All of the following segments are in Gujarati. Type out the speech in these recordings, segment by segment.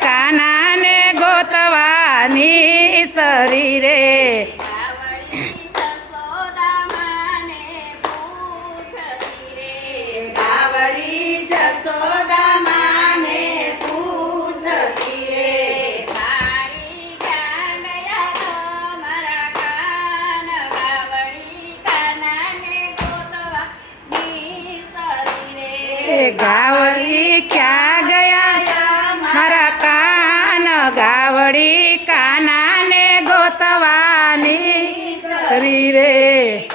acá, ગાવડી કાનાને ગોતવાની. કરી રે.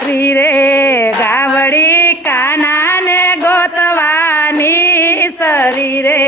કરી રે. ગાવડી કાનાને ગોતવાની. સરી રે.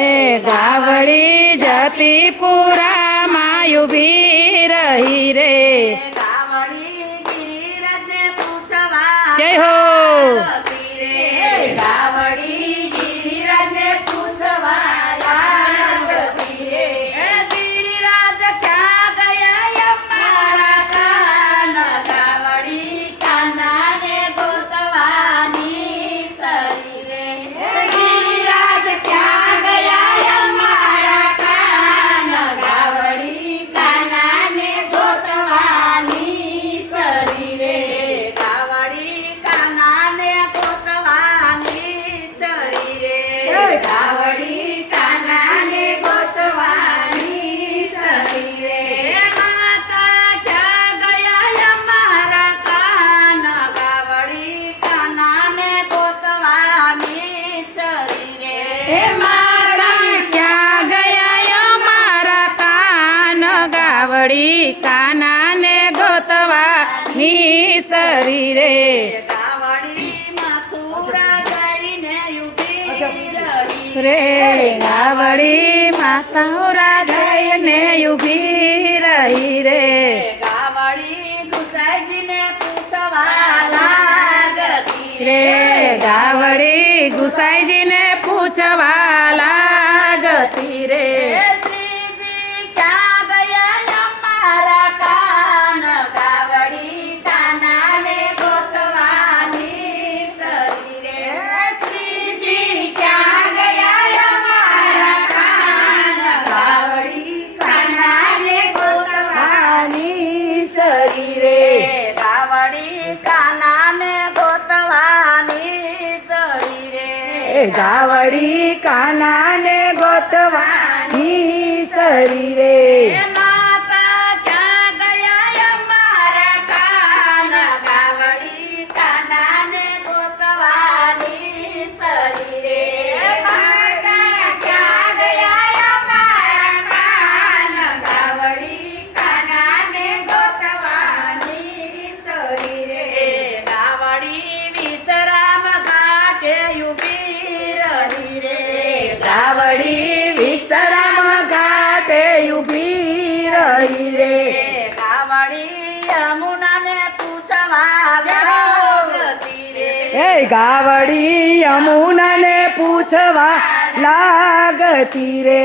એ ગાવળી જતી પૂરા માં ઊભી રહી રે. જય હો. ગાવડી કાનાને ગોતવા ની શરીરે રે ગાવડી માતા રાજાને ઊભી રહી રે રે. ગાવડી ગુસાઈજી જાવડી કાનાને ગોતવાની શરીરે. ગોતવાની ગાવડી યમુના ને પૂછવા લાગતી રે.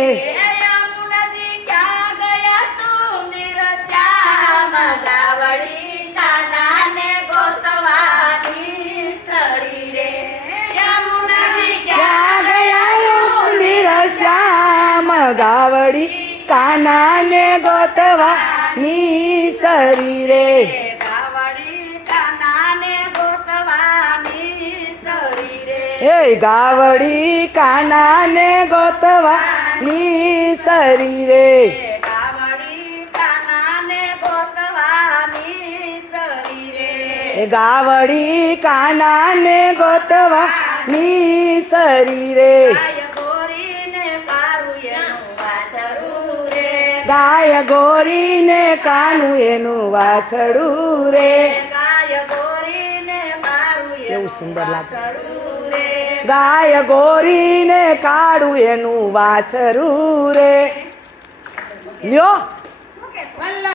ગાવડી કાના ને ગોતવા ની શરીરે સરી હે ગાવડી કાનાને ગોતવા ની સરી રે. ગાવડી કાનાને ગોતવા ની શરીરે ગાય ગોરીને કારું એનું વાછરું રે. ગાય ગોરીને કાનું એનું વાછડું રે. કેવું સુંદર લાગે ગાય ગોરીને કાળું એનું વાછરું રે. લ્યો.